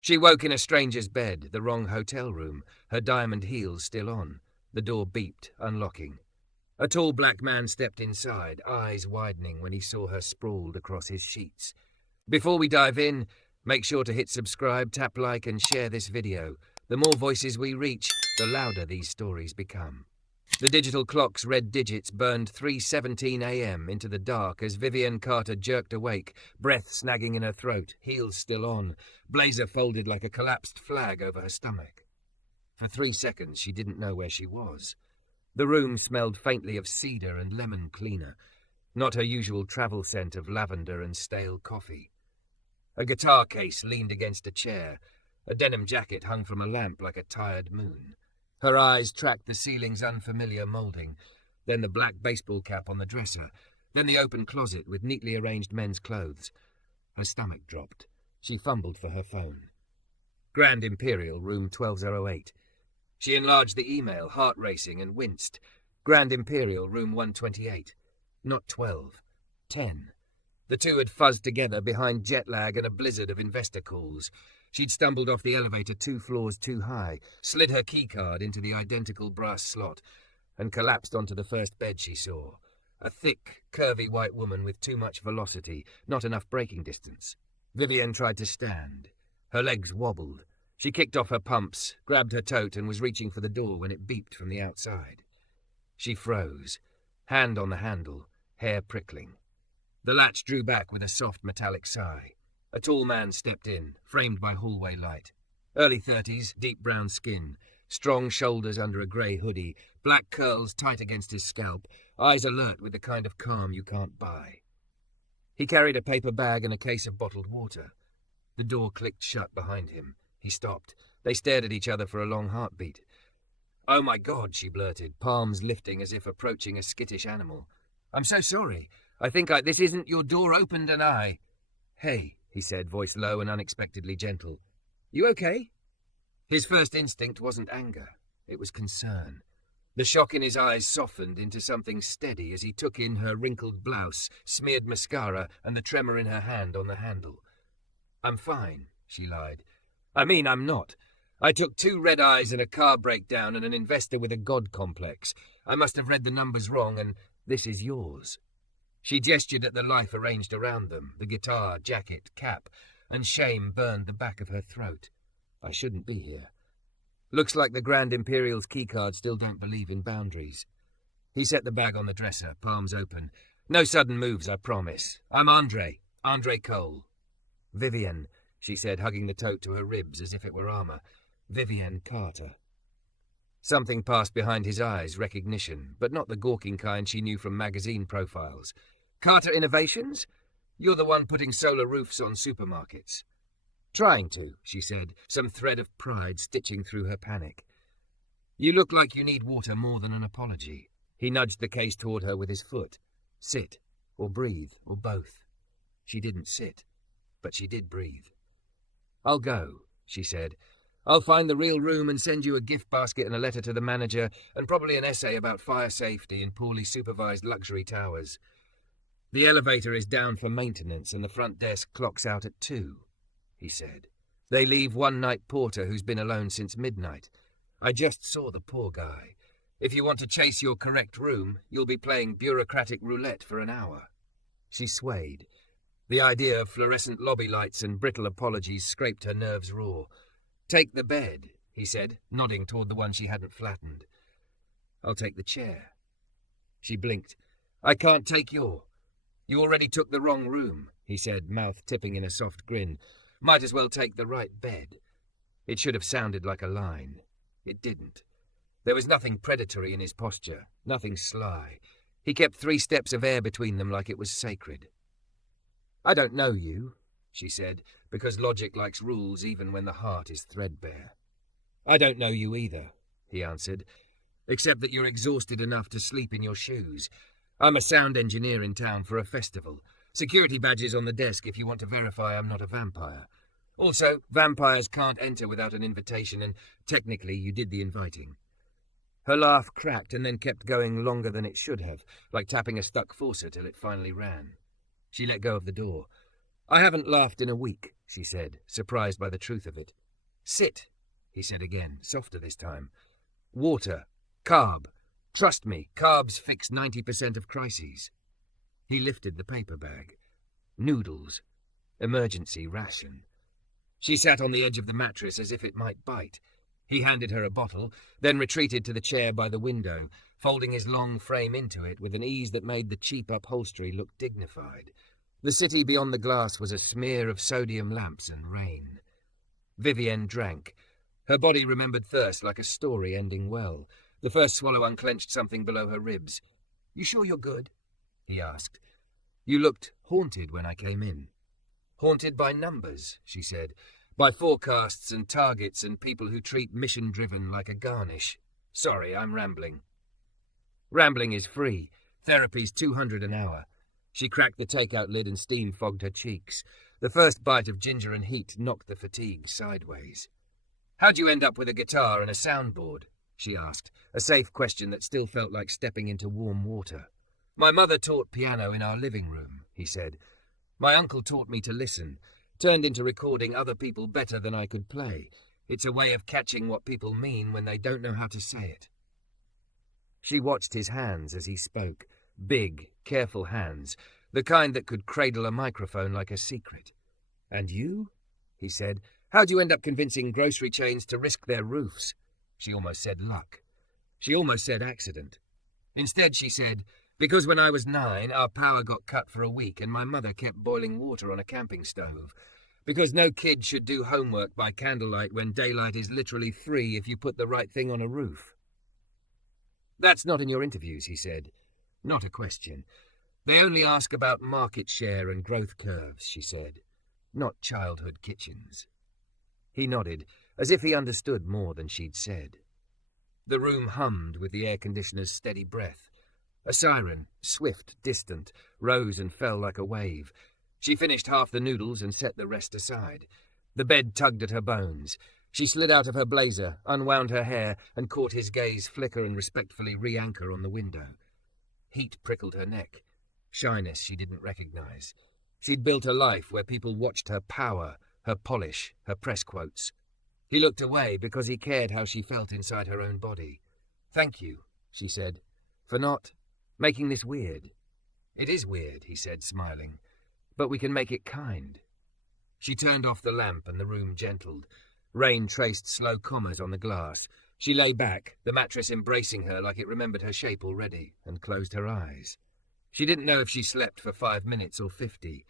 She woke in a stranger's bed, the wrong hotel room, her diamond heels still on. The door beeped, unlocking. A tall black man stepped inside, eyes widening when he saw her sprawled across his sheets. Before we dive in, make sure to hit subscribe, tap like and share this video. The more voices we reach, the louder these stories become. The digital clock's red digits burned 3:17 a.m. into the dark as Vivienne Carter jerked awake, breath snagging in her throat, heels still on, blazer folded like a collapsed flag over her stomach. For 3 seconds she didn't know where she was. The room smelled faintly of cedar and lemon cleaner, not her usual travel scent of lavender and stale coffee. A guitar case leaned against a chair. A denim jacket hung from a lamp like a tired moon. Her eyes tracked the ceiling's unfamiliar moulding, then the black baseball cap on the dresser, then the open closet with neatly arranged men's clothes. Her stomach dropped. She fumbled for her phone. Grand Imperial, room 1208. She enlarged the email, heart racing, and winced. Grand Imperial, room 128. Not 12. 10. The two had fuzzed together behind jet lag and a blizzard of investor calls. She'd stumbled off the elevator 2 floors too high, slid her keycard into the identical brass slot, and collapsed onto the first bed she saw. A thick, curvy white woman with too much velocity, not enough braking distance. Vivienne tried to stand. Her legs wobbled. She kicked off her pumps, grabbed her tote, and was reaching for the door when it beeped from the outside. She froze, hand on the handle, hair prickling. The latch drew back with a soft metallic sigh. A tall man stepped in, framed by hallway light. Early 30s, deep brown skin, strong shoulders under a grey hoodie, black curls tight against his scalp, eyes alert with the kind of calm you can't buy. He carried a paper bag and a case of bottled water. The door clicked shut behind him. He stopped. They stared at each other for a long heartbeat. "Oh my God," she blurted, palms lifting as if approaching a skittish animal. "I'm so sorry. This isn't your door opened and I..." "Hey," he said, voice low and unexpectedly gentle. "You okay?" His first instinct wasn't anger. It was concern. The shock in his eyes softened into something steady as he took in her wrinkled blouse, smeared mascara, and the tremor in her hand on the handle. "I'm fine," she lied. I'm not. I took 2 red eyes and a car breakdown and an investor with a god complex. I must have read the numbers wrong, and this is yours." She gestured at the life arranged around them, the guitar, jacket, cap, and shame burned the back of her throat. "I shouldn't be here. Looks like the Grand Imperial's keycard still don't believe in boundaries." He set the bag on the dresser, palms open. "No sudden moves, I promise. I'm Andre Cole." "Vivienne," she said, hugging the tote to her ribs as if it were armor. "Vivienne Carter." Something passed behind his eyes, recognition, but not the gawking kind she knew from magazine profiles. "Carter Innovations? You're the one putting solar roofs on supermarkets." "Trying to," she said, some thread of pride stitching through her panic. "You look like you need water more than an apology." He nudged the case toward her with his foot. "Sit, or breathe, or both." She didn't sit, but she did breathe. "I'll go," she said. "I'll find the real room and send you a gift basket and a letter to the manager, and probably an essay about fire safety in poorly supervised luxury towers. The elevator is down for maintenance and the front desk clocks out at 2, he said. They leave one-night porter who's been alone since midnight. I just saw the poor guy. If you want to chase your correct room, you'll be playing bureaucratic roulette for an hour." She swayed. The idea of fluorescent lobby lights and brittle apologies scraped her nerves raw. "Take the bed," he said, nodding toward the one she hadn't flattened. "I'll take the chair." She blinked. "I can't take your..." "You already took the wrong room," he said, mouth tipping in a soft grin. "Might as well take the right bed." It should have sounded like a line. It didn't. There was nothing predatory in his posture, nothing sly. He kept 3 steps of air between them like it was sacred. "I don't know you," she said, because logic likes rules even when the heart is threadbare. "I don't know you either," he answered, "except that you're exhausted enough to sleep in your shoes. I'm a sound engineer in town for a festival. Security badges on the desk if you want to verify I'm not a vampire. Also, vampires can't enter without an invitation, and technically you did the inviting." Her laugh cracked and then kept going longer than it should have, like tapping a stuck faucet till it finally ran. She let go of the door. "I haven't laughed in a week," she said, surprised by the truth of it. Sit, he said again, softer this time. Water. Carb. Trust me, carbs fix 90% of crises. He lifted the paper bag. Noodles. Emergency ration. She sat on the edge of the mattress as if it might bite. He handed her a bottle, then retreated to the chair by the window, folding his long frame into it with an ease that made the cheap upholstery look dignified. The city beyond the glass was a smear of sodium lamps and rain. Vivienne drank. Her body remembered thirst like a story ending well. The first swallow unclenched something below her ribs. "You sure you're good?" he asked. "You looked haunted when I came in." "Haunted by numbers," she said. "By forecasts and targets and people who treat mission-driven like a garnish. Sorry, I'm rambling." "Rambling is free. Therapy's $200 an hour." She cracked the takeout lid and steam fogged her cheeks. The first bite of ginger and heat knocked the fatigue sideways. "How'd you end up with a guitar and a soundboard?" she asked, a safe question that still felt like stepping into warm water. "My mother taught piano in our living room," he said. "My uncle taught me to listen. Turned into recording other people better than I could play. It's a way of catching what people mean when they don't know how to say it." She watched his hands as he spoke. Big, careful hands, the kind that could cradle a microphone like a secret. "And you?" he said. "How'd you end up convincing grocery chains to risk their roofs?" She almost said luck. She almost said accident. Instead, she said, "Because when I was 9, our power got cut for a week and my mother kept boiling water on a camping stove. Because no kid should do homework by candlelight when daylight is literally free if you put the right thing on a roof." "That's not in your interviews," he said. "Not a question. They only ask about market share and growth curves," she said. "Not childhood kitchens." He nodded, as if he understood more than she'd said. The room hummed with the air conditioner's steady breath. A siren, swift, distant, rose and fell like a wave. She finished half the noodles and set the rest aside. The bed tugged at her bones. She slid out of her blazer, unwound her hair, and caught his gaze flicker and respectfully re-anchor on the window. Heat prickled her neck. Shyness she didn't recognize. She'd built a life where people watched her power, her polish, her press quotes. He looked away because he cared how she felt inside her own body. "Thank you," she said, "for not making this weird." "It is weird," he said, smiling, "but we can make it kind." She turned off the lamp and the room gentled. Rain traced slow commas on the glass. She lay back, the mattress embracing her like it remembered her shape already, and closed her eyes. She didn't know if she slept for 5 minutes or 50.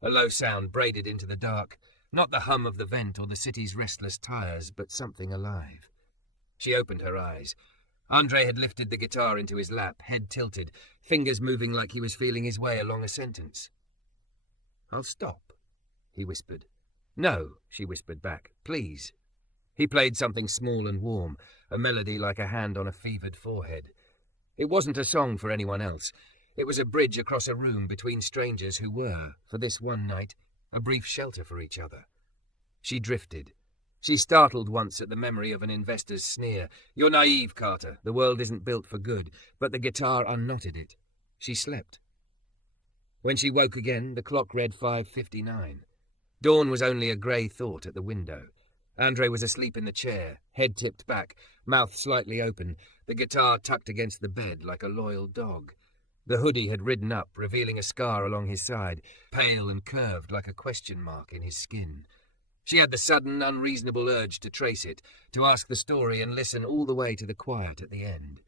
A low sound braided into the dark, not the hum of the vent or the city's restless tires, but something alive. She opened her eyes. Andre had lifted the guitar into his lap, head tilted, fingers moving like he was feeling his way along a sentence. "I'll stop," he whispered. "No," she whispered back. "Please." He played something small and warm, a melody like a hand on a fevered forehead. It wasn't a song for anyone else. It was a bridge across a room between strangers who were, for this one night, a brief shelter for each other. She drifted. She startled once at the memory of an investor's sneer. "You're naive, Carter. The world isn't built for good." But the guitar unknotted it. She slept. When she woke again, the clock read 5:59. Dawn was only a grey thought at the window. Andre was asleep in the chair, head tipped back, mouth slightly open, the guitar tucked against the bed like a loyal dog. The hoodie had ridden up, revealing a scar along his side, pale and curved like a question mark in his skin. She had the sudden, unreasonable urge to trace it, to ask the story and listen all the way to the quiet at the end.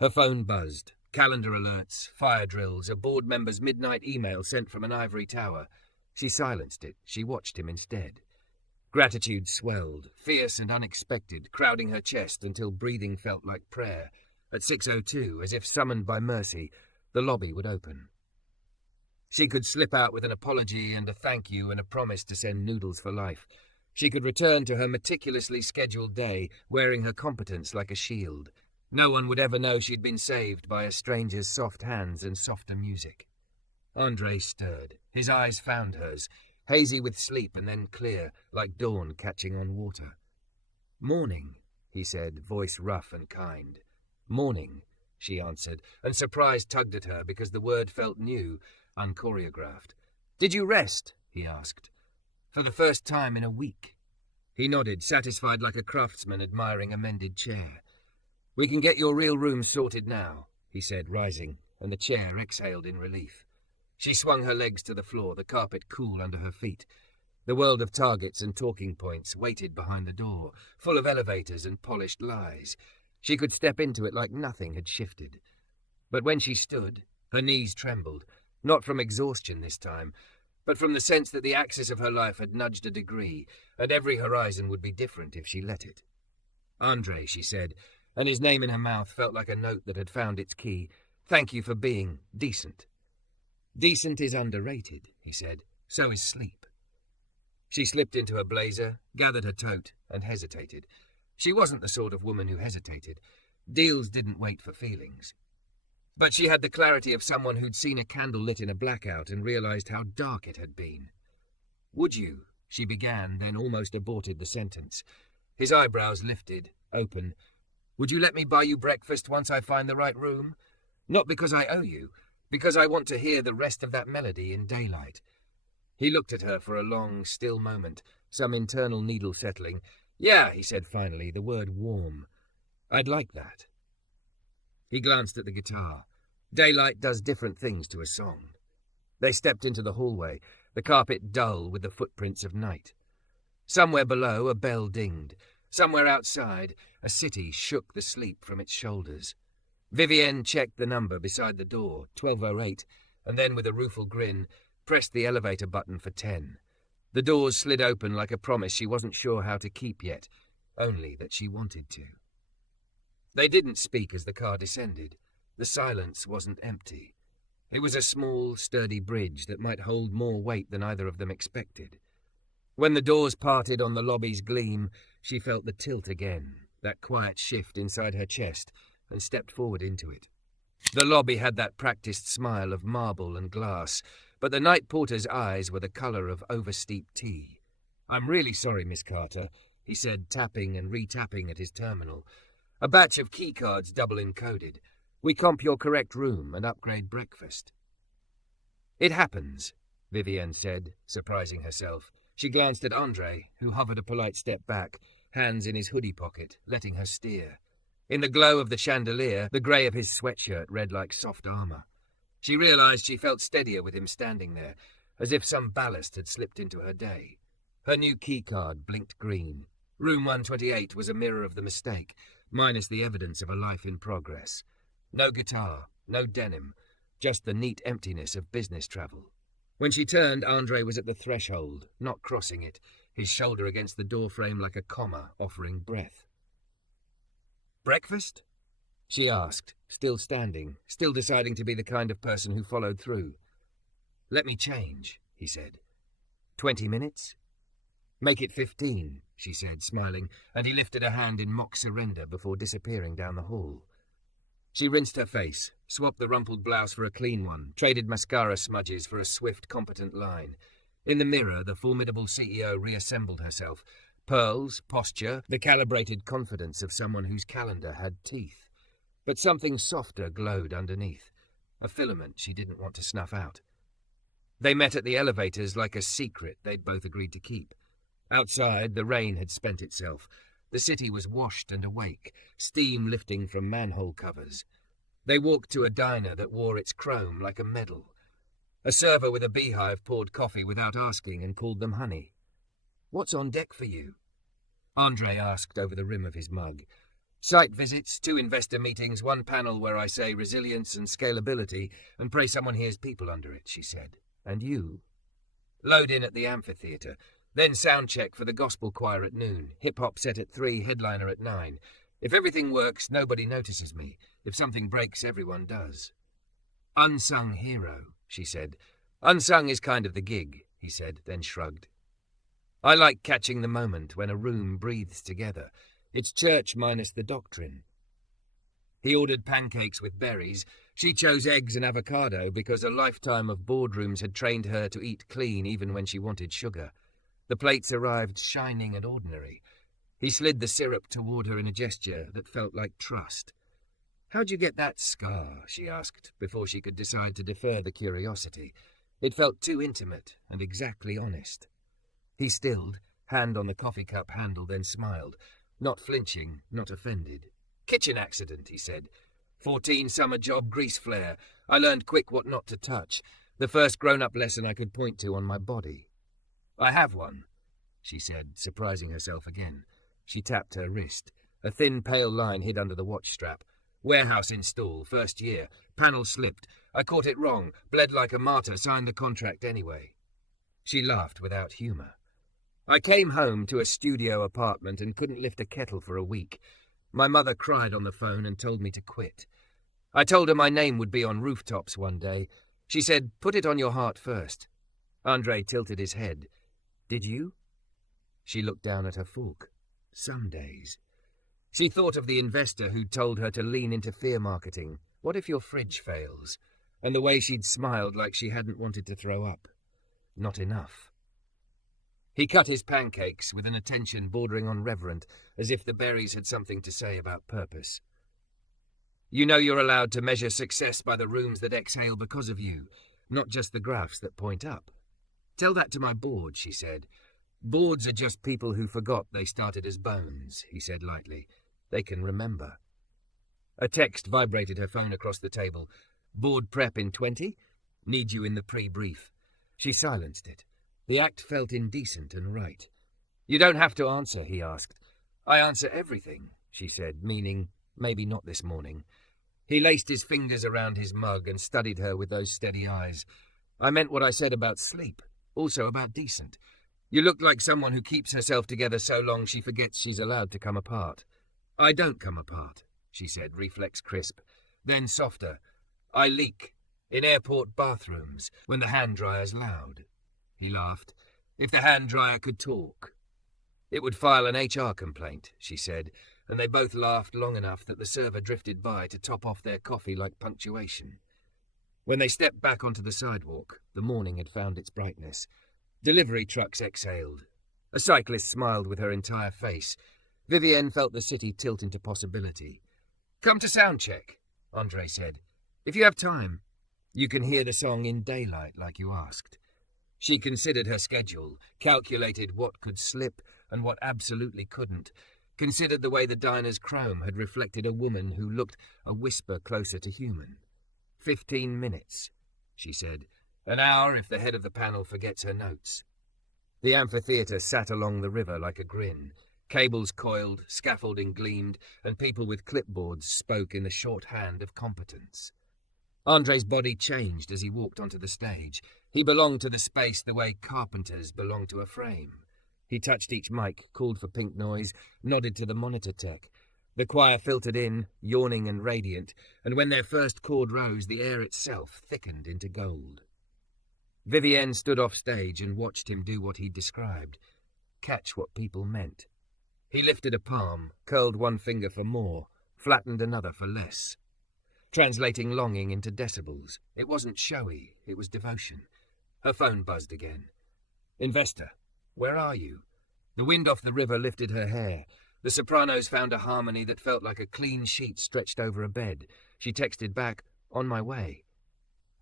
Her phone buzzed. Calendar alerts, fire drills, a board member's midnight email sent from an ivory tower. She silenced it. She watched him instead. Gratitude swelled, fierce and unexpected, crowding her chest until breathing felt like prayer. At 6:02, as if summoned by mercy, the lobby would open. She could slip out with an apology and a thank you and a promise to send noodles for life. She could return to her meticulously scheduled day, wearing her competence like a shield. No one would ever know she'd been saved by a stranger's soft hands and softer music. Andre stirred. His eyes found hers, hazy with sleep and then clear, like dawn catching on water. "Morning," he said, voice rough and kind. "Morning," she answered, and surprise tugged at her because the word felt new, unchoreographed. "Did you rest?" he asked. For the first time in a week. He nodded, satisfied like a craftsman admiring a mended chair. "We can get your real room sorted now," he said, rising, and the chair exhaled in relief. She swung her legs to the floor, the carpet cool under her feet. The world of targets and talking points waited behind the door, full of elevators and polished lies. She could step into it like nothing had shifted. But when she stood, her knees trembled, not from exhaustion this time, but from the sense that the axis of her life had nudged a degree, and every horizon would be different if she let it. "Andre," she said, and his name in her mouth felt like a note that had found its key. "Thank you for being decent." "Decent is underrated," he said. "So is sleep." She slipped into her blazer, gathered her tote, and hesitated. She wasn't the sort of woman who hesitated. Deals didn't wait for feelings. But she had the clarity of someone who'd seen a candle lit in a blackout and realized how dark it had been. "Would you?" she began, then almost aborted the sentence. His eyebrows lifted, open. "Would you let me buy you breakfast once I find the right room? Not because I owe you, because I want to hear the rest of that melody in daylight." He looked at her for a long, still moment, some internal needle settling. "Yeah," he said finally, the word warm. "I'd like that." He glanced at the guitar. Daylight does different things to a song. They stepped into the hallway, the carpet dull with the footprints of night. Somewhere below, a bell dinged. Somewhere outside, a city shook the sleep from its shoulders. Vivienne checked the number beside the door, 1208, and then with a rueful grin, pressed the elevator button for 10. The doors slid open like a promise she wasn't sure how to keep yet, only that she wanted to. They didn't speak as the car descended. The silence wasn't empty. It was a small, sturdy bridge that might hold more weight than either of them expected. When the doors parted on the lobby's gleam, she felt the tilt again, that quiet shift inside her chest, and stepped forward into it. The lobby had that practiced smile of marble and glass, but the night porter's eyes were the colour of oversteeped tea. "I'm really sorry, Miss Carter," he said, tapping and re-tapping at his terminal. "A batch of keycards double-encoded. We comp your correct room and upgrade breakfast." "It happens," Vivienne said, surprising herself. She glanced at Andre, who hovered a polite step back, hands in his hoodie pocket, letting her steer. In the glow of the chandelier, the grey of his sweatshirt read like soft armour. She realised she felt steadier with him standing there, as if some ballast had slipped into her day. Her new keycard blinked green. Room 128 was a mirror of the mistake, minus the evidence of a life in progress. No guitar, no denim, just the neat emptiness of business travel. When she turned, Andre was at the threshold, not crossing it, his shoulder against the doorframe like a comma, offering breath. "Breakfast?" she asked, still standing, still deciding to be the kind of person who followed through. "Let me change," he said. 20 minutes? "Make it 15, she said, smiling, and he lifted a hand in mock surrender before disappearing down the hall. She rinsed her face, swapped the rumpled blouse for a clean one, traded mascara smudges for a swift, competent line. In the mirror, the formidable CEO reassembled herself. Pearls, posture, the calibrated confidence of someone whose calendar had teeth. But something softer glowed underneath, a filament she didn't want to snuff out. They met at the elevators like a secret they'd both agreed to keep. Outside, the rain had spent itself. The city was washed and awake, steam lifting from manhole covers. They walked to a diner that wore its chrome like a medal. A server with a beehive poured coffee without asking and called them honey. "What's on deck for you?" Andre asked over the rim of his mug. "Site visits, 2 investor meetings, 1 panel where I say resilience and scalability, and pray someone hears people under it," she said. "And you?" "Load in at the amphitheatre. Then Soundcheck for the gospel choir at noon. Hip-hop set at 3, headliner at 9. If everything works, nobody notices me. If something breaks, everyone does." "Unsung hero," she said. "Unsung is kind of the gig," he said, then shrugged. "I like catching the moment when a room breathes together. It's church minus the doctrine." He ordered pancakes with berries. She chose eggs and avocado because a lifetime of boardrooms had trained her to eat clean even when she wanted sugar. The plates arrived shining and ordinary. He slid the syrup toward her in a gesture that felt like trust. "How'd you get that scar?" she asked, before she could decide to defer the curiosity. It felt too intimate and exactly honest. He stilled, hand on the coffee cup handle, then smiled, not flinching, not offended. "Kitchen accident," he said. 14 summer job, grease flare. I learned quick what not to touch. The first grown-up lesson I could point to on my body. "I have one," she said, surprising herself again. She tapped her wrist. A thin, pale line hid under the watch strap. "Warehouse install, first year. Panel slipped. I caught it wrong, bled like a martyr, signed the contract anyway." She laughed without humour. "I came home to a studio apartment and couldn't lift a kettle for a week. My mother cried on the phone and told me to quit. I told her my name would be on rooftops one day. She said, 'Put it on your heart first.'" Andre tilted his head. "Did you?" She looked down at her fork. Some days. She thought of the investor who'd told her to lean into fear marketing. What if your fridge fails? And the way she'd smiled like she hadn't wanted to throw up. Not enough. He cut his pancakes with an attention bordering on reverent, as if the berries had something to say about purpose. "You know you're allowed to measure success by the rooms that exhale because of you, not just the graphs that point up. Tell that to my board," she said. "Boards are just people who forgot they started as bones," he said lightly. "They can remember." A text vibrated her phone across the table. "Board prep in 20? Need you in the pre-brief." She silenced it. The act felt indecent and right. "You don't have to answer," he asked. "I answer everything," she said, meaning maybe not this morning. He laced his fingers around his mug and studied her with those steady eyes. "I meant what I said about sleep, also about decent. You look like someone who keeps herself together so long she forgets she's allowed to come apart." "I don't come apart," she said, reflex crisp. Then softer. "I leak. In airport bathrooms, when the hand dryer's loud." He laughed. "If the hand dryer could talk." "It would file an HR complaint," she said, and they both laughed long enough that the server drifted by to top off their coffee like punctuation. When they stepped back onto the sidewalk, the morning had found its brightness. Delivery trucks exhaled. A cyclist smiled with her entire face. Vivienne felt the city tilt into possibility. "Come to Soundcheck," Andre said. "If you have time. You can hear the song in daylight like you asked." She considered her schedule, calculated what could slip and what absolutely couldn't, considered the way the diner's chrome had reflected a woman who looked a whisper closer to human. 15 minutes, she said. An hour if the head of the panel forgets her notes. The amphitheatre sat along the river like a grin. Cables coiled, scaffolding gleamed, and people with clipboards spoke in the shorthand of competence. Andre's body changed as he walked onto the stage. He belonged to the space the way carpenters belong to a frame. He touched each mic, called for pink noise, nodded to the monitor tech. The choir filtered in, yawning and radiant, and when their first chord rose, the air itself thickened into gold. Vivienne stood off stage and watched him do what he'd described, catch what people meant. He lifted a palm, curled one finger for more, flattened another for less. Translating longing into decibels. It wasn't showy, it was devotion. Her phone buzzed again. "Investor, where are you?" The wind off the river lifted her hair. The sopranos found a harmony that felt like a clean sheet stretched over a bed. She texted back, "On my way."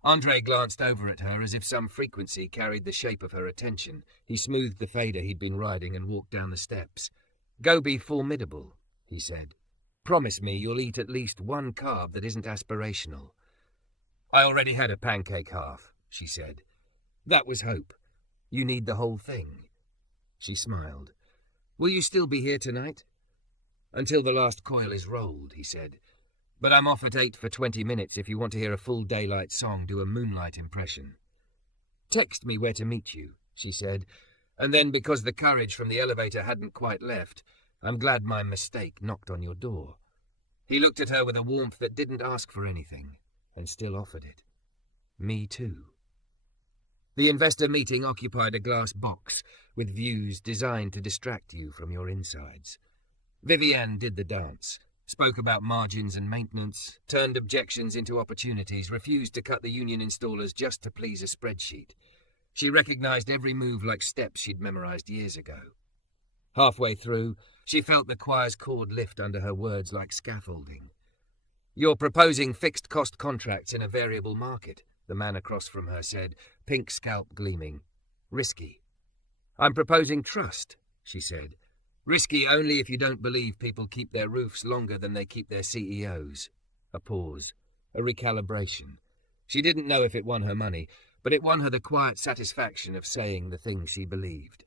Andre glanced over at her as if some frequency carried the shape of her attention. He smoothed the fader he'd been riding and walked down the steps. "Go be formidable," he said. "Promise me you'll eat at least one carb that isn't aspirational." "I already had a pancake half," she said. That was hope. "You need the whole thing." She smiled. "Will you still be here tonight?" "Until the last coil is rolled," he said. "But I'm off at 8 for 20 minutes if you want to hear a full daylight song do a moonlight impression." "Text me where to meet you," she said, and then because the courage from the elevator hadn't quite left, "I'm glad my mistake knocked on your door." He looked at her with a warmth that didn't ask for anything, and still offered it. "Me too." The investor meeting occupied a glass box with views designed to distract you from your insides. Vivienne did the dance, spoke about margins and maintenance, turned objections into opportunities, refused to cut the union installers just to please a spreadsheet. She recognized every move like steps she'd memorized years ago. Halfway through, she felt the choir's cord lift under her words like scaffolding. "You're proposing fixed-cost contracts in a variable market," the man across from her said, pink scalp gleaming. "Risky." "I'm proposing trust," she said. "Risky only if you don't believe people keep their roofs longer than they keep their CEOs." A pause. A recalibration. She didn't know if it won her money, but it won her the quiet satisfaction of saying the things she believed.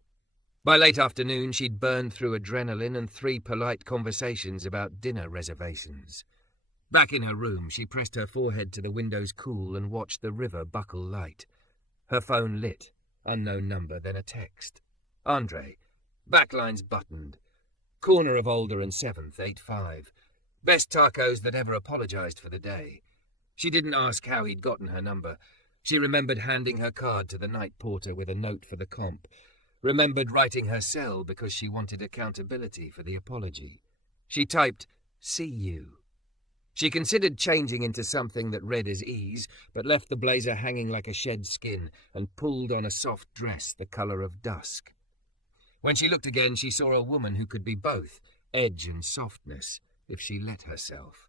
By late afternoon, she'd burned through adrenaline and 3 polite conversations about dinner reservations. Back in her room, she pressed her forehead to the window's cool and watched the river buckle light. Her phone lit. Unknown number, then a text. "Andre. Backlines buttoned. Corner of Alder and 7th, 8-5. Best tacos that ever apologized for the day." She didn't ask how he'd gotten her number. She remembered handing her card to the night porter with a note for the comp. Remembered writing her cell because she wanted accountability for the apology. She typed, "See you." She considered changing into something that read as ease, but left the blazer hanging like a shed skin and pulled on a soft dress the colour of dusk. When she looked again, she saw a woman who could be both, edge and softness, if she let herself.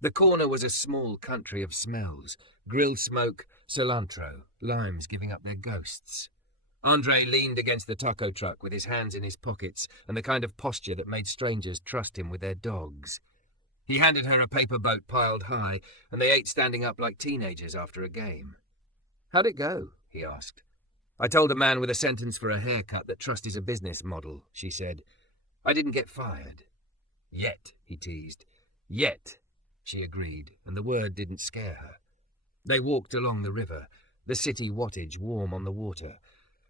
The corner was a small country of smells, grilled smoke, cilantro, limes giving up their ghosts. Andre leaned against the taco truck with his hands in his pockets and the kind of posture that made strangers trust him with their dogs. He handed her a paper boat piled high, and they ate standing up like teenagers after a game. "How'd it go?" he asked. "I told a man with a sentence for a haircut that trust is a business model," she said. "I didn't get fired." "Yet," he teased. "Yet," she agreed, and the word didn't scare her. They walked along the river, the city wattage warm on the water.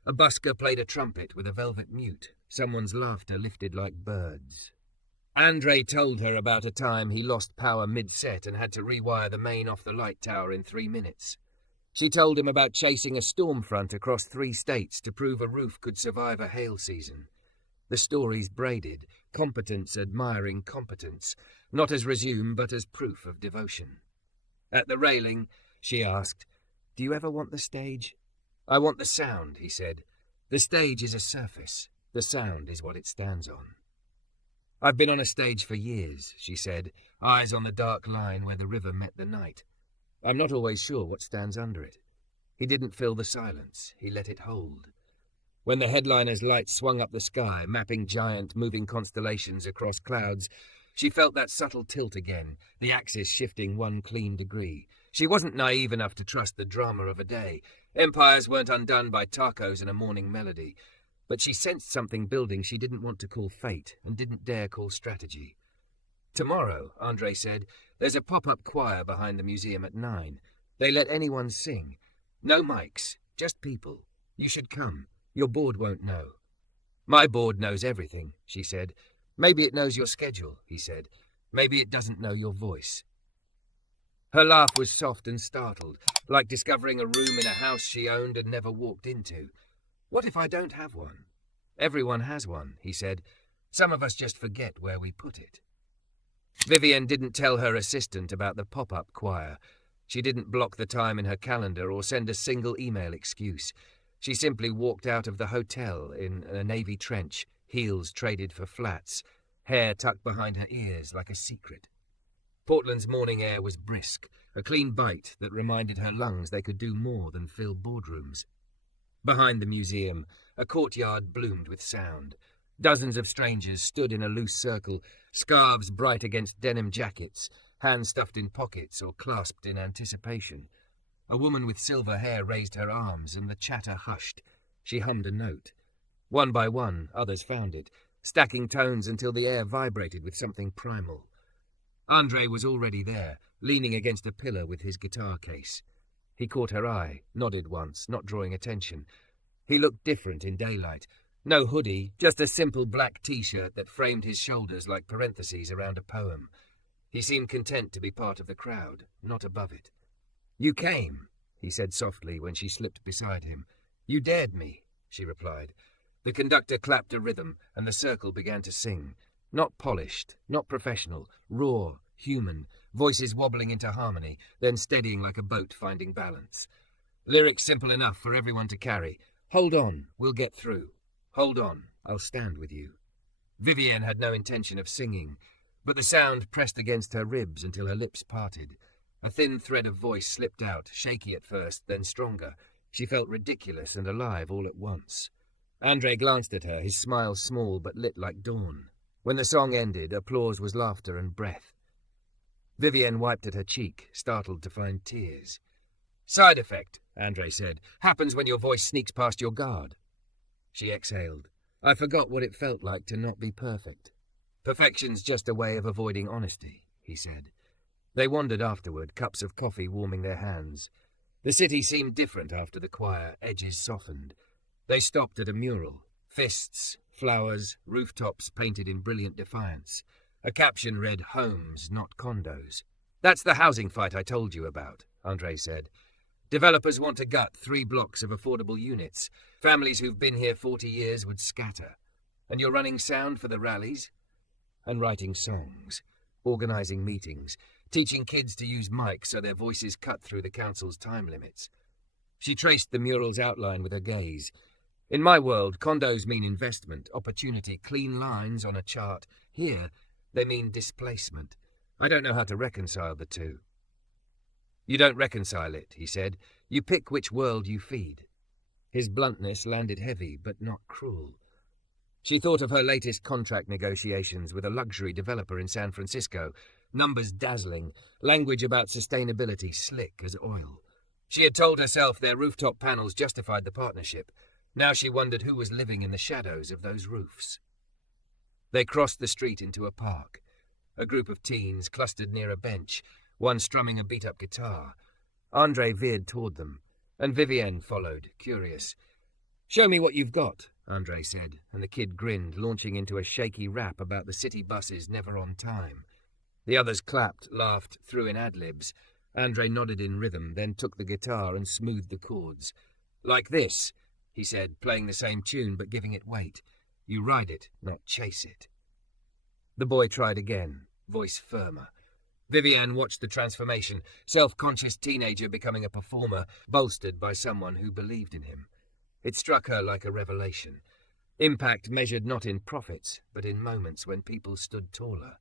A busker played a trumpet with a velvet mute. Someone's laughter lifted like birds. Andre told her about a time he lost power mid-set and had to rewire the main off the light tower in 3 minutes. She told him about chasing a storm front across 3 states to prove a roof could survive a hail season. The stories braided, competence admiring competence, not as resume but as proof of devotion. At the railing, she asked, "Do you ever want the stage?" "I want the sound," he said. "The stage is a surface. The sound is what it stands on." "I've been on a stage for years," she said, eyes on the dark line where the river met the night. "I'm not always sure what stands under it." He didn't fill the silence. He let it hold. When the headliner's light swung up the sky, mapping giant moving constellations across clouds, she felt that subtle tilt again, the axis shifting 1 clean degree. She wasn't naive enough to trust the drama of a day. Empires weren't undone by tacos and a morning melody. But she sensed something building she didn't want to call fate and didn't dare call strategy. "Tomorrow," Andre said, "there's a pop-up choir behind the museum at 9. They let anyone sing. No mics, just people. You should come. Your board won't know." "My board knows everything," she said. "Maybe it knows your schedule," he said. "Maybe it doesn't know your voice." Her laugh was soft and startled, like discovering a room in a house she owned and never walked into. "What if I don't have one?" "Everyone has one," he said. "Some of us just forget where we put it." Vivienne didn't tell her assistant about the pop-up choir. She didn't block the time in her calendar or send a single email excuse. She simply walked out of the hotel in a navy trench, heels traded for flats, hair tucked behind her ears like a secret. Portland's morning air was brisk, a clean bite that reminded her lungs they could do more than fill boardrooms. Behind the museum, a courtyard bloomed with sound. Dozens of strangers stood in a loose circle, scarves bright against denim jackets, hands stuffed in pockets or clasped in anticipation. A woman with silver hair raised her arms and the chatter hushed. She hummed a note. One by one, others found it, stacking tones until the air vibrated with something primal. Andre was already there, leaning against a pillar with his guitar case. He caught her eye, nodded once, not drawing attention. He looked different in daylight. No hoodie, just a simple black t-shirt that framed his shoulders like parentheses around a poem. He seemed content to be part of the crowd, not above it. "You came," he said softly when she slipped beside him. "You dared me," she replied. The conductor clapped a rhythm, and the circle began to sing. Not polished, not professional, raw, human, voices wobbling into harmony, then steadying like a boat finding balance. Lyrics simple enough for everyone to carry. "Hold on, we'll get through. Hold on, I'll stand with you." Vivienne had no intention of singing, but the sound pressed against her ribs until her lips parted. A thin thread of voice slipped out, shaky at first, then stronger. She felt ridiculous and alive all at once. Andre glanced at her, his smile small but lit like dawn. When the song ended, applause was laughter and breath. Vivienne wiped at her cheek, startled to find tears. "Side effect," Andre said. "Happens when your voice sneaks past your guard." She exhaled. "I forgot what it felt like to not be perfect." "Perfection's just a way of avoiding honesty," he said. They wandered afterward, cups of coffee warming their hands. The city seemed different after the choir, edges softened. They stopped at a mural. Fists, flowers, rooftops painted in brilliant defiance. A caption read, "Homes, not condos." "That's the housing fight I told you about," Andre said. "Developers want to gut 3 blocks of affordable units. Families who've been here 40 years would scatter. And you're running sound for the rallies?" "And writing songs, organising meetings, teaching kids to use mics so their voices cut through the council's time limits." She traced the mural's outline with her gaze. "In my world, condos mean investment, opportunity, clean lines on a chart. Here, they mean displacement. I don't know how to reconcile the two." "You don't reconcile it," he said. "You pick which world you feed." His bluntness landed heavy, but not cruel. She thought of her latest contract negotiations with a luxury developer in San Francisco. Numbers dazzling, language about sustainability slick as oil. She had told herself their rooftop panels justified the partnership. Now she wondered who was living in the shadows of those roofs. They crossed the street into a park. A group of teens clustered near a bench, one strumming a beat-up guitar. Andre veered toward them, and Vivienne followed, curious. "Show me what you've got," Andre said, and the kid grinned, launching into a shaky rap about the city buses never on time. The others clapped, laughed, threw in ad-libs. Andre nodded in rhythm, then took the guitar and smoothed the chords. "Like this," he said, playing the same tune but giving it weight. "You ride it, not chase it." The boy tried again, voice firmer. Vivienne watched the transformation, self-conscious teenager becoming a performer, bolstered by someone who believed in him. It struck her like a revelation. Impact measured not in profits, but in moments when people stood taller.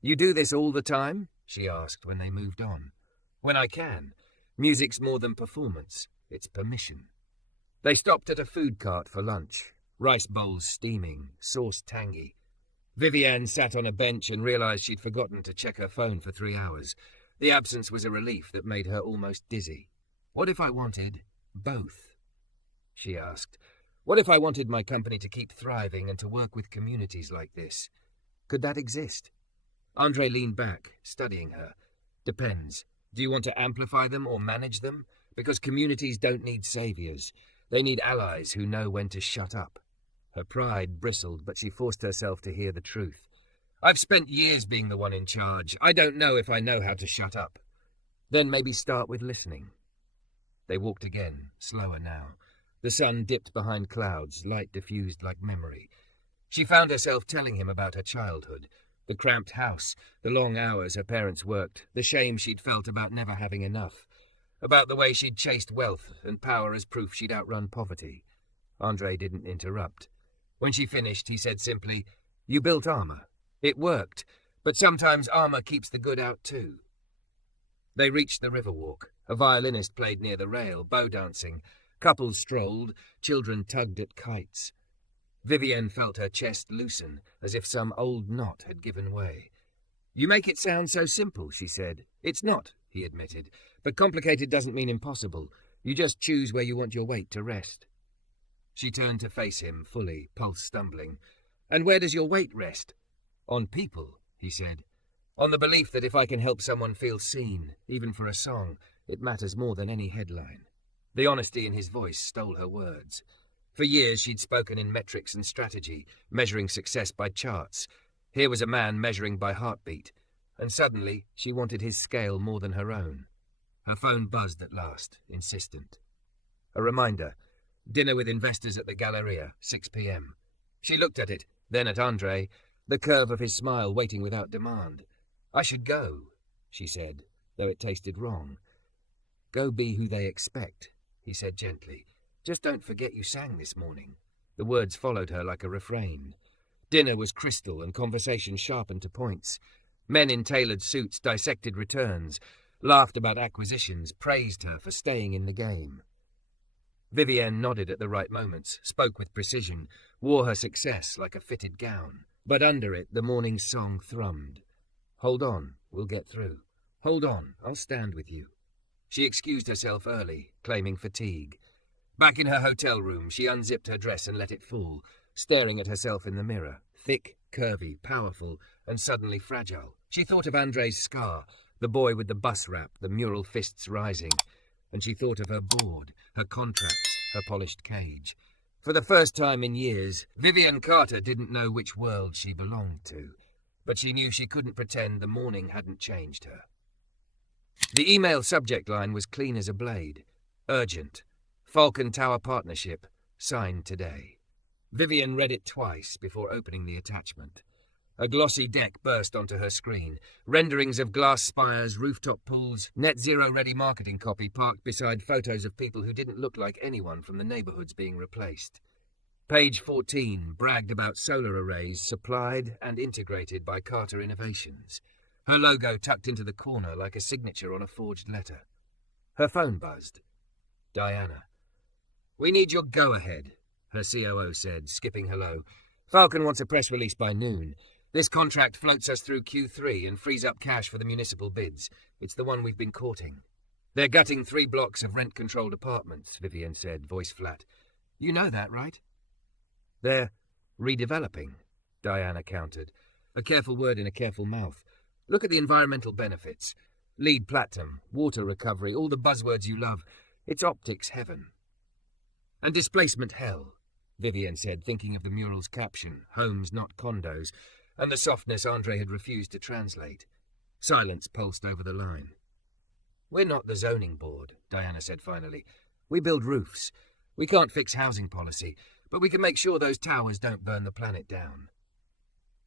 "You do this all the time?" she asked when they moved on. "When I can. Music's more than performance. It's permission." They stopped at a food cart for lunch. Rice bowls steaming, sauce tangy. Vivienne sat on a bench and realized she'd forgotten to check her phone for 3 hours. The absence was a relief that made her almost dizzy. "What if I wanted both?" she asked. "What if I wanted my company to keep thriving and to work with communities like this? Could that exist?" Andre leaned back, studying her. "Depends. Do you want to amplify them or manage them? Because communities don't need saviors. They need allies who know when to shut up." Her pride bristled, but she forced herself to hear the truth. "I've spent years being the one in charge. I don't know if I know how to shut up." "Then maybe start with listening." They walked again, slower now. The sun dipped behind clouds, light diffused like memory. She found herself telling him about her childhood. The cramped house, the long hours her parents worked, the shame she'd felt about never having enough, about the way she'd chased wealth and power as proof she'd outrun poverty. Andre didn't interrupt. When she finished, he said simply, "You built armor. It worked, but sometimes armor keeps the good out too." They reached the Riverwalk. A violinist played near the rail, bow dancing. Couples strolled, children tugged at kites. Vivienne felt her chest loosen, as if some old knot had given way. "You make it sound so simple," she said. "It's not," he admitted. "But complicated doesn't mean impossible. You just choose where you want your weight to rest." She turned to face him, fully, pulse stumbling. "And where does your weight rest?" "On people," he said. "On the belief that if I can help someone feel seen, even for a song, it matters more than any headline." The honesty in his voice stole her words. For years she'd spoken in metrics and strategy, measuring success by charts. Here was a man measuring by heartbeat, and suddenly she wanted his scale more than her own. Her phone buzzed at last, insistent. A reminder. Dinner with investors at the Galleria, 6 p.m. She looked at it, then at Andre, the curve of his smile waiting without demand. "I should go," she said, though it tasted wrong. "Go be who they expect," he said gently. "Just don't forget you sang this morning." The words followed her like a refrain. Dinner was crystal and conversation sharpened to points. Men in tailored suits dissected returns, laughed about acquisitions, praised her for staying in the game. Vivienne nodded at the right moments, spoke with precision, wore her success like a fitted gown. But under it, the morning song thrummed. Hold on, we'll get through. Hold on, I'll stand with you. She excused herself early, claiming fatigue. Back in her hotel room, she unzipped her dress and let it fall, staring at herself in the mirror, thick, curvy, powerful, and suddenly fragile. She thought of Andre's scar, the boy with the bus wrap, the mural fists rising, and she thought of her board, her contracts, her polished cage. For the first time in years, Vivienne Carter didn't know which world she belonged to, but she knew she couldn't pretend the morning hadn't changed her. The email subject line was clean as a blade. Urgent. Falcon Tower Partnership. Signed today. Vivienne read it twice before opening the attachment. A glossy deck burst onto her screen. Renderings of glass spires, rooftop pools, net-zero-ready marketing copy parked beside photos of people who didn't look like anyone from the neighborhoods being replaced. Page 14 bragged about solar arrays supplied and integrated by Carter Innovations. Her logo tucked into the corner like a signature on a forged letter. Her phone buzzed. Diana. We need your go-ahead, her COO said, skipping hello. Falcon wants a press release by noon. This contract floats us through Q3 and frees up cash for the municipal bids. It's the one we've been courting. They're gutting 3 blocks of rent-controlled apartments, Vivienne said, voice flat. You know that, right? They're redeveloping, Diana countered. A careful word in a careful mouth. Look at the environmental benefits. LEED platinum, water recovery, all the buzzwords you love. It's optics heaven. And displacement hell, Vivienne said, thinking of the mural's caption, homes not condos, and the softness Andre had refused to translate. Silence pulsed over the line. We're not the zoning board, Diana said finally. We build roofs. We can't fix housing policy, but we can make sure those towers don't burn the planet down.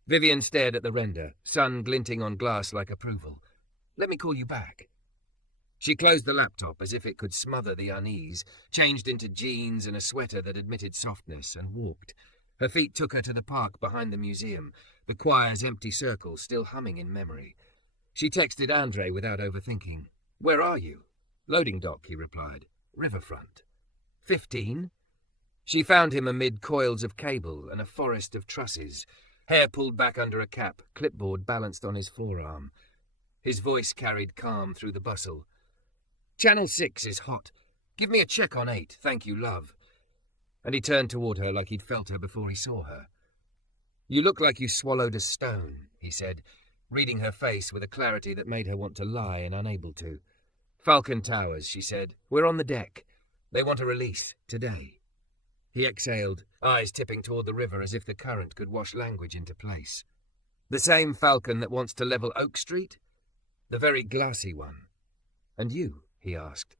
Vivienne stared at the render, sun glinting on glass like approval. Let me call you back. She closed the laptop as if it could smother the unease, changed into jeans and a sweater that admitted softness, and walked. Her feet took her to the park behind the museum, the choir's empty circle still humming in memory. She texted Andre without overthinking. Where are you? Loading dock, he replied. Riverfront. 15? She found him amid coils of cable and a forest of trusses, hair pulled back under a cap, clipboard balanced on his forearm. His voice carried calm through the bustle. Channel 6 is hot. Give me a check on 8, thank you, love. And he turned toward her like he'd felt her before he saw her. You look like you swallowed a stone, he said, reading her face with a clarity that made her want to lie and unable to. Falcon Towers, she said. We're on the deck. They want a release, today. He exhaled, eyes tipping toward the river as if the current could wash language into place. The same Falcon that wants to level Oak Street? The very glassy one. And you? He asked.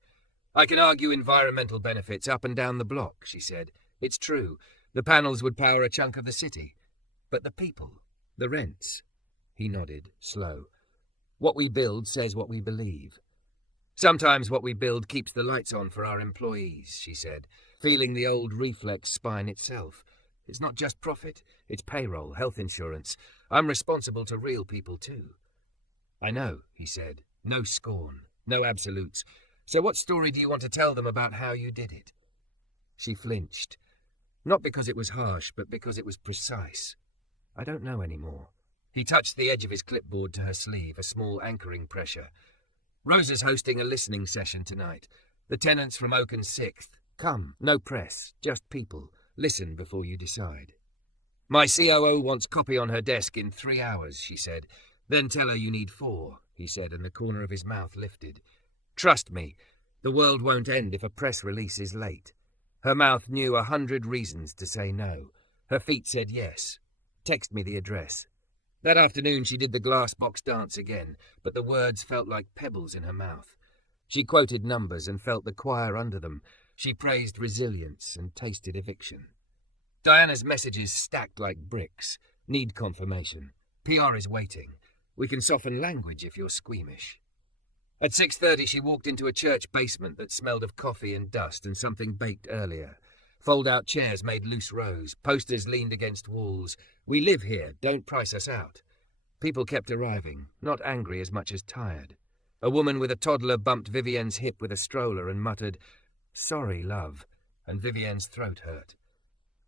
I can argue environmental benefits up and down the block, she said. It's true. The panels would power a chunk of the city. But the people, the rents. He nodded, slow. What we build says what we believe. Sometimes what we build keeps the lights on for our employees, she said, feeling the old reflex spine itself. It's not just profit. It's payroll, health insurance. I'm responsible to real people too. I know, he said. No scorn. No absolutes. So what story do you want to tell them about how you did it? She flinched. Not because it was harsh, but because it was precise. I don't know anymore. He touched the edge of his clipboard to her sleeve, a small anchoring pressure. Rosa's hosting a listening session tonight. The tenants from Oak and 6th. Come, no press, just people. Listen before you decide. My COO wants copy on her desk in 3 hours, she said. Then tell her you need 4, he said, and the corner of his mouth lifted. Trust me, the world won't end if a press release is late. Her mouth knew 100 reasons to say no. Her feet said yes. Text me the address. That afternoon she did the glass box dance again, but the words felt like pebbles in her mouth. She quoted numbers and felt the choir under them. She praised resilience and tasted eviction. Diana's messages stacked like bricks. Need confirmation. PR is waiting. We can soften language if you're squeamish. At 6:30 she walked into a church basement that smelled of coffee and dust and something baked earlier. Fold-out chairs made loose rows. Posters leaned against walls. We live here, don't price us out. People kept arriving, not angry as much as tired. A woman with a toddler bumped Vivienne's hip with a stroller and muttered, Sorry, love. and Vivienne's throat hurt.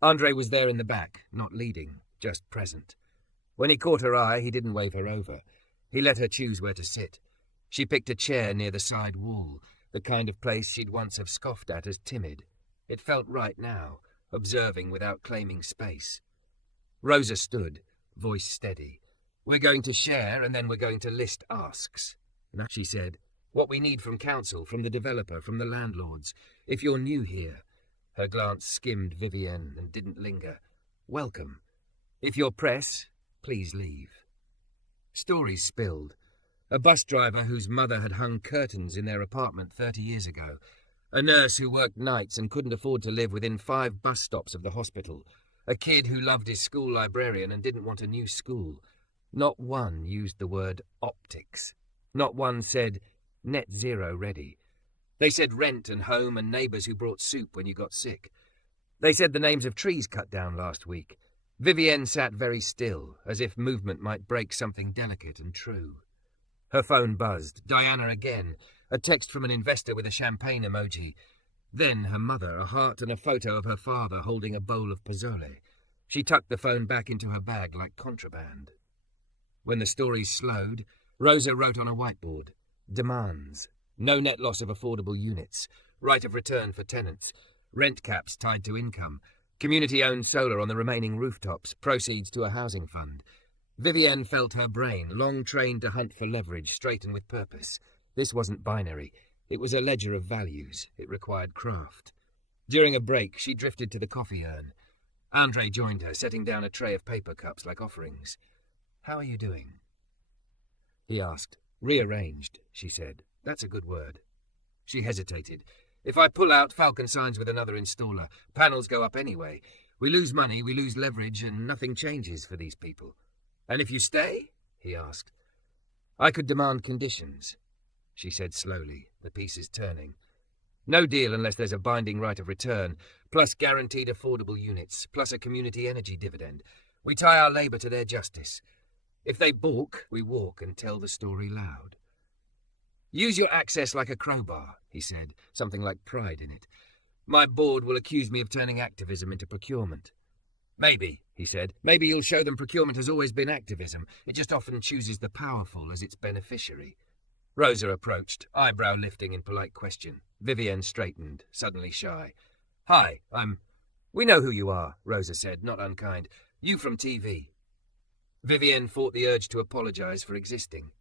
Andre was there in the back, not leading, just present. When he caught her eye, he didn't wave her over. He let her choose where to sit. She picked a chair near the side wall, the kind of place she'd once have scoffed at as timid. It felt right now, observing without claiming space. Rosa stood, voice steady. "We're going to share, and then we're going to list asks," she said. "What we need from council, from the developer, from the landlords. If you're new here." Her glance skimmed Vivienne and didn't linger. "Welcome. If you're press, please leave." Stories spilled. A bus driver whose mother had hung curtains in their apartment 30 years ago. A nurse who worked nights and couldn't afford to live within 5 bus stops of the hospital. A kid who loved his school librarian and didn't want a new school. Not one used the word optics. Not one said net zero ready. They said rent and home and neighbours who brought soup when you got sick. They said the names of trees cut down last week. Vivienne sat very still, as if movement might break something delicate and true. Her phone buzzed. Diana again. A text from an investor with a champagne emoji. Then her mother, a heart and a photo of her father holding a bowl of pozole. She tucked the phone back into her bag like contraband. When the stories slowed, Rosa wrote on a whiteboard. Demands. No net loss of affordable units. Right of return for tenants. Rent caps tied to income. Community-owned solar on the remaining rooftops. Proceeds to a housing fund. Vivienne felt her brain, long trained to hunt for leverage, straighten with purpose. This wasn't binary. It was a ledger of values. It required craft. During a break, she drifted to the coffee urn. Andre joined her, setting down a tray of paper cups like offerings. "How are you doing?" He asked. "Rearranged," she said. "That's a good word." She hesitated. "If I pull out, Falcon signs with another installer. Panels go up anyway. We lose money, we lose leverage, and nothing changes for these people." "And if you stay?" he asked. "I could demand conditions," she said slowly, the pieces turning. "No deal unless there's a binding right of return, plus guaranteed affordable units, plus a community energy dividend. We tie our labour to their justice. If they balk, we walk and tell the story loud." "Use your access like a crowbar," he said, something like pride in it. "My board will accuse me of turning activism into procurement." "Maybe," he said. "Maybe you'll show them procurement has always been activism. It just often chooses the powerful as its beneficiary." Rosa approached, eyebrow lifting in polite question. Vivienne straightened, suddenly shy. "Hi, We know who you are," Rosa said, not unkind. "You from TV." Vivienne fought the urge to apologize for existing.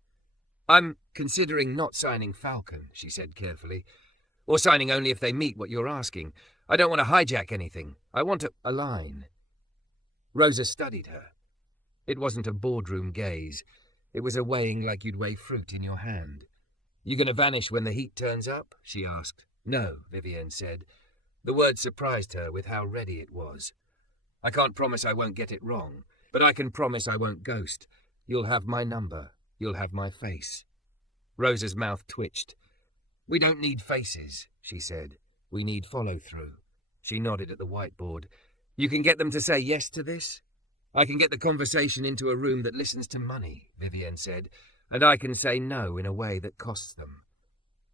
"I'm considering not signing Falcon," she said carefully. "Or signing only if they meet what you're asking. I don't want to hijack anything. I want to align." Rosa studied her. It wasn't a boardroom gaze. It was a weighing like you'd weigh fruit in your hand. "You gonna vanish when the heat turns up?" she asked. "No," Vivienne said. The word surprised her with how ready it was. "I can't promise I won't get it wrong, but I can promise I won't ghost. You'll have my number. You'll have my face." Rosa's mouth twitched. "We don't need faces," she said. "We need follow-through." She nodded at the whiteboard. "You can get them to say yes to this?" "I can get the conversation into a room that listens to money," Vivienne said, "and I can say no in a way that costs them."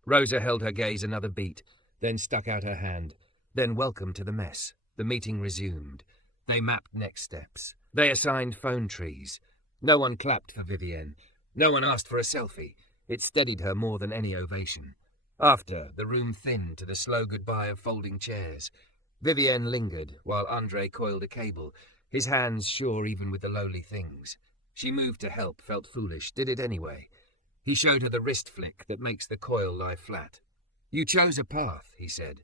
Rosa held her gaze another beat, then stuck out her hand. Then welcome to the mess. The meeting resumed. They mapped next steps. They assigned phone trees. No one clapped for Vivienne. No one asked for a selfie. It steadied her more than any ovation. After, the room thinned to the slow goodbye of folding chairs. Vivienne lingered, while Andre coiled a cable, his hands sure even with the lowly things. She moved to help, felt foolish, did it anyway. He showed her the wrist flick that makes the coil lie flat. "You chose a path," he said.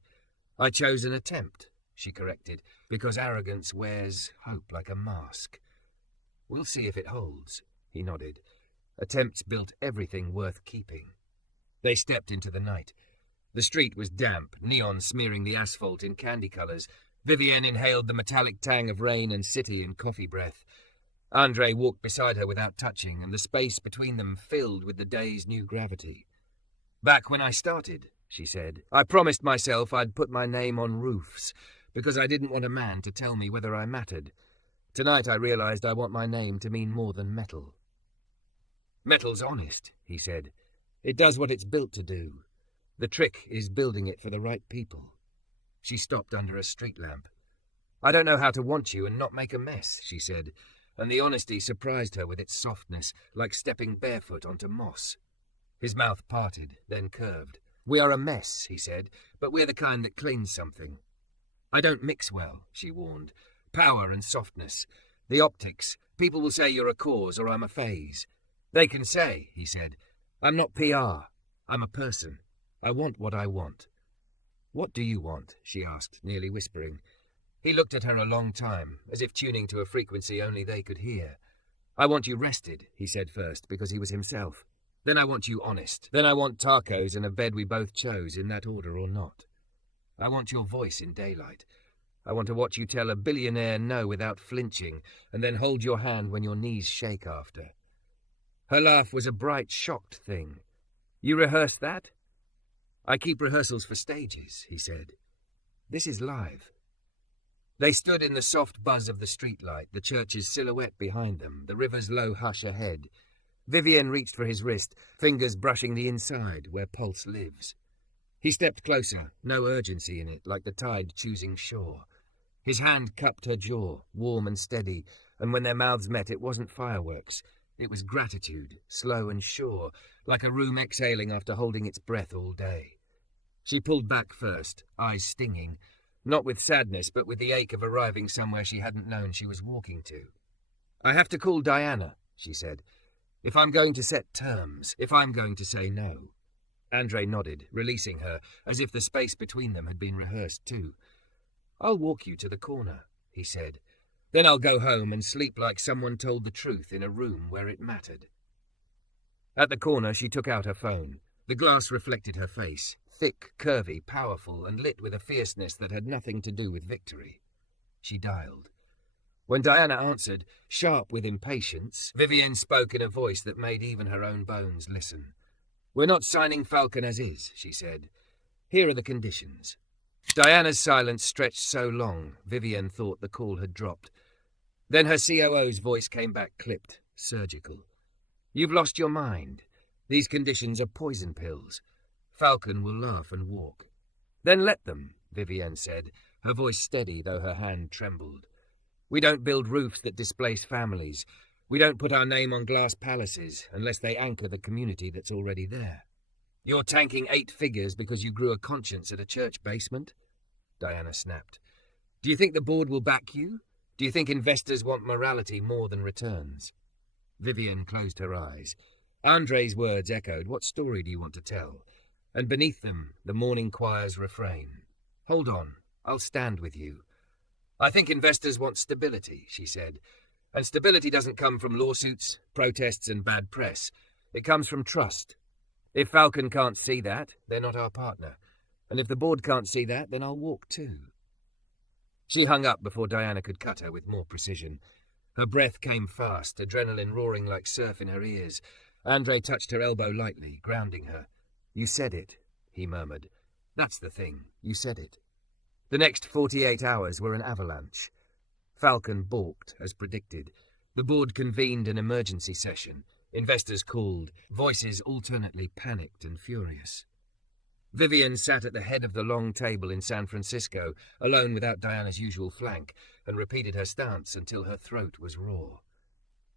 "I chose an attempt," she corrected, "because arrogance wears hope like a mask." "We'll see if it holds," he nodded. Attempts built everything worth keeping. They stepped into the night. The street was damp, neon smearing the asphalt in candy colours. Vivienne inhaled the metallic tang of rain and city in coffee breath. Andre walked beside her without touching, and the space between them filled with the day's new gravity. "Back when I started," she said, "I promised myself I'd put my name on roofs, because I didn't want a man to tell me whether I mattered. Tonight I realized I want my name to mean more than metal." "Metal's honest," he said. "It does what it's built to do. The trick is building it for the right people." She stopped under a street lamp. "I don't know how to want you and not make a mess," she said, and the honesty surprised her with its softness, like stepping barefoot onto moss. His mouth parted, then curved. "We are a mess," he said, "but we're the kind that cleans something." "I don't mix well," she warned. "Power and softness. The optics. People will say you're a cause or I'm a phase." "They can say," he said. "I'm not PR. I'm a person. I want what I want." "What do you want?" she asked, nearly whispering. He looked at her a long time, as if tuning to a frequency only they could hear. "I want you rested," he said first, because he was himself. "Then I want you honest. Then I want tacos and a bed we both chose, in that order or not. I want your voice in daylight. I want to watch you tell a billionaire no without flinching, and then hold your hand when your knees shake after." Her laugh was a bright, shocked thing. "You rehearse that?" "I keep rehearsals for stages," he said. "This is live." They stood in the soft buzz of the streetlight, the church's silhouette behind them, the river's low hush ahead. Vivienne reached for his wrist, fingers brushing the inside, where pulse lives. He stepped closer, no urgency in it, like the tide choosing shore. His hand cupped her jaw, warm and steady, and when their mouths met it wasn't fireworks. It was gratitude, slow and sure, like a room exhaling after holding its breath all day. She pulled back first, eyes stinging, not with sadness, but with the ache of arriving somewhere she hadn't known she was walking to. "I have to call Diana," she said. "If I'm going to set terms, if I'm going to say no." Andre nodded, releasing her, as if the space between them had been rehearsed too. "I'll walk you to the corner," he said. "Then I'll go home and sleep like someone told the truth in a room where it mattered." At the corner, she took out her phone. The glass reflected her face, thick, curvy, powerful, and lit with a fierceness that had nothing to do with victory. She dialed. When Diana answered, sharp with impatience, Vivienne spoke in a voice that made even her own bones listen. "We're not signing Falcon as is," she said. "Here are the conditions." Diana's silence stretched so long, Vivienne thought the call had dropped. Then her COO's voice came back clipped, surgical. "You've lost your mind. These conditions are poison pills. Falcon will laugh and walk." "Then let them," Vivienne said, her voice steady though her hand trembled. "We don't build roofs that displace families. We don't put our name on glass palaces unless they anchor the community that's already there." "You're tanking 8 figures because you grew a conscience at a church basement?" Diana snapped. "Do you think the board will back you? Do you think investors want morality more than returns?" Vivienne closed her eyes. Andre's words echoed, "What story do you want to tell?" And beneath them, the morning choir's refrain. "Hold on, I'll stand with you." "I think investors want stability," she said. "And stability doesn't come from lawsuits, protests, and bad press. It comes from trust. If Falcon can't see that, they're not our partner. And if the board can't see that, then I'll walk too." She hung up before Diana could cut her with more precision. Her breath came fast, adrenaline roaring like surf in her ears. Andre touched her elbow lightly, grounding her. "You said it," he murmured. "That's the thing. You said it." The next 48 hours were an avalanche. Falcon balked, as predicted. The board convened an emergency session. Investors called, voices alternately panicked and furious. Vivienne sat at the head of the long table in San Francisco, alone without Diana's usual flank, and repeated her stance until her throat was raw.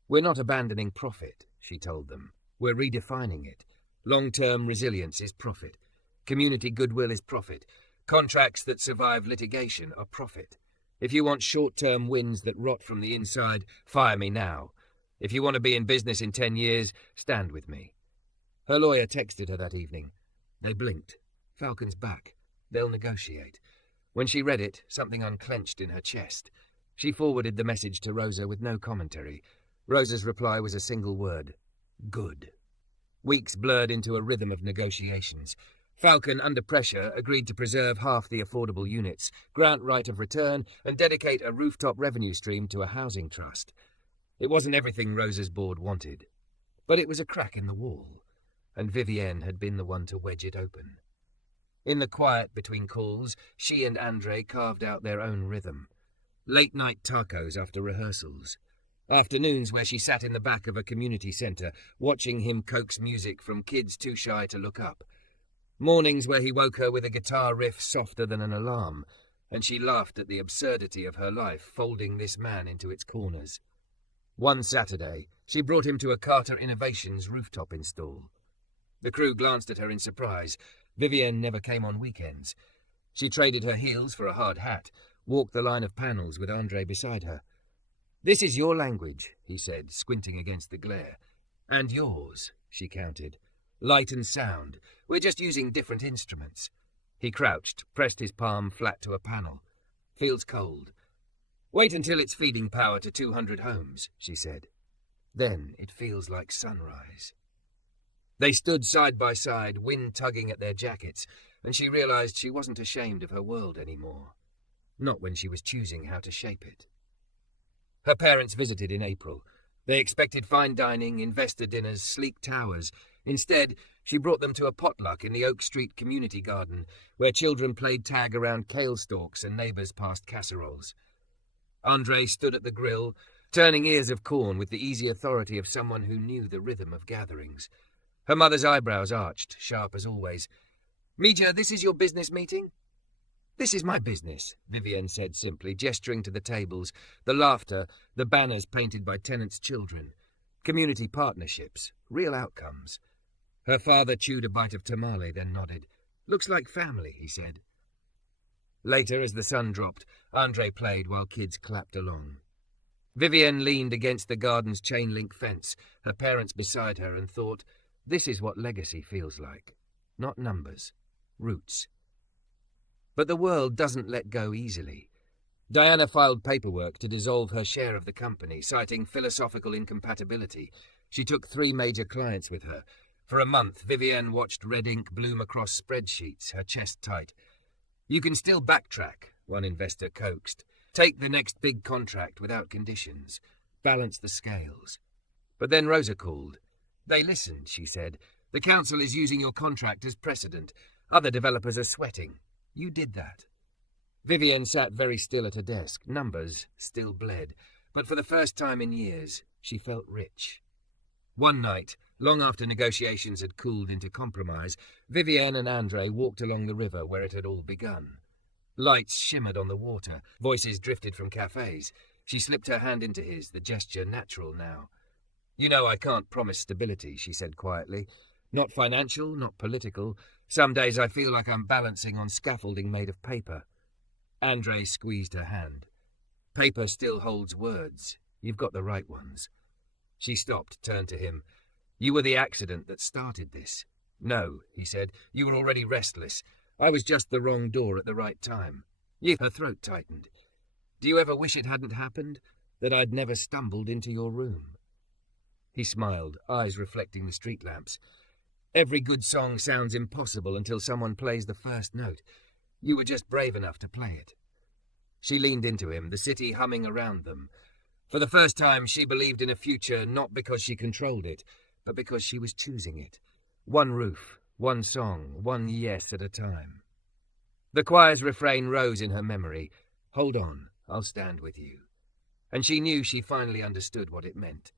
"We're not abandoning profit," she told them. "We're redefining it. Long-term resilience is profit. Community goodwill is profit. Contracts that survive litigation are profit. If you want short-term wins that rot from the inside, fire me now. If you want to be in business in 10 years, stand with me." Her lawyer texted her that evening. They blinked. Falcon's back. They'll negotiate. When she read it, something unclenched in her chest. She forwarded the message to Rosa with no commentary. Rosa's reply was a single word. Good. Weeks blurred into a rhythm of negotiations. Falcon, under pressure, agreed to preserve half the affordable units, grant right of return, and dedicate a rooftop revenue stream to a housing trust. It wasn't everything Rosa's board wanted, but it was a crack in the wall, and Vivienne had been the one to wedge it open. In the quiet between calls, she and Andre carved out their own rhythm. Late-night tacos after rehearsals. Afternoons where she sat in the back of a community centre, watching him coax music from kids too shy to look up. Mornings where he woke her with a guitar riff softer than an alarm, and she laughed at the absurdity of her life folding this man into its corners. One Saturday, she brought him to a Carter Innovations rooftop install. The crew glanced at her in surprise. Vivienne never came on weekends. She traded her heels for a hard hat, walked the line of panels with Andre beside her. "This is your language," he said, squinting against the glare. "And yours," she counted. "Light and sound. We're just using different instruments." He crouched, pressed his palm flat to a panel. "Feels cold." "Wait until it's feeding power to 200 homes," she said. "Then it feels like sunrise." They stood side by side, wind tugging at their jackets, and she realized she wasn't ashamed of her world anymore. Not when she was choosing how to shape it. Her parents visited in April. They expected fine dining, investor dinners, sleek towers. Instead, she brought them to a potluck in the Oak Street community garden, where children played tag around kale stalks and neighbours passed casseroles. Andre stood at the grill, turning ears of corn with the easy authority of someone who knew the rhythm of gatherings. Her mother's eyebrows arched, sharp as always. "Mija, this is your business meeting?" "This is my business," Vivienne said simply, gesturing to the tables, the laughter, the banners painted by tenants' children. Community partnerships, real outcomes. Her father chewed a bite of tamale, then nodded. "Looks like family," he said. Later, as the sun dropped, Andre played while kids clapped along. Vivienne leaned against the garden's chain-link fence, her parents beside her, and thought, this is what legacy feels like. Not numbers, roots. But the world doesn't let go easily. Diana filed paperwork to dissolve her share of the company, citing philosophical incompatibility. She took 3 major clients with her. For a month, Vivienne watched red ink bloom across spreadsheets, her chest tight. "You can still backtrack," one investor coaxed. "Take the next big contract without conditions. Balance the scales." But then Rosa called. "They listened," she said. "The council is using your contract as precedent. Other developers are sweating. You did that." Vivienne sat very still at her desk. Numbers still bled. But for the first time in years, she felt rich. One night, long after negotiations had cooled into compromise, Vivienne and Andre walked along the river where it had all begun. Lights shimmered on the water. Voices drifted from cafes. She slipped her hand into his, the gesture natural now. "You know I can't promise stability," she said quietly. "Not financial, not political. Some days I feel like I'm balancing on scaffolding made of paper." Andre squeezed her hand. "Paper still holds words. You've got the right ones." She stopped, turned to him. "You were the accident that started this." "No," he said. "You were already restless. I was just the wrong door at the right time." Her throat tightened. "Do you ever wish it hadn't happened? That I'd never stumbled into your room?" He smiled, eyes reflecting the street lamps. "Every good song sounds impossible until someone plays the first note. You were just brave enough to play it." She leaned into him, the city humming around them. For the first time, she believed in a future not because she controlled it, but because she was choosing it. One roof, one song, one yes at a time. The choir's refrain rose in her memory. "Hold on, I'll stand with you." And she knew she finally understood what it meant.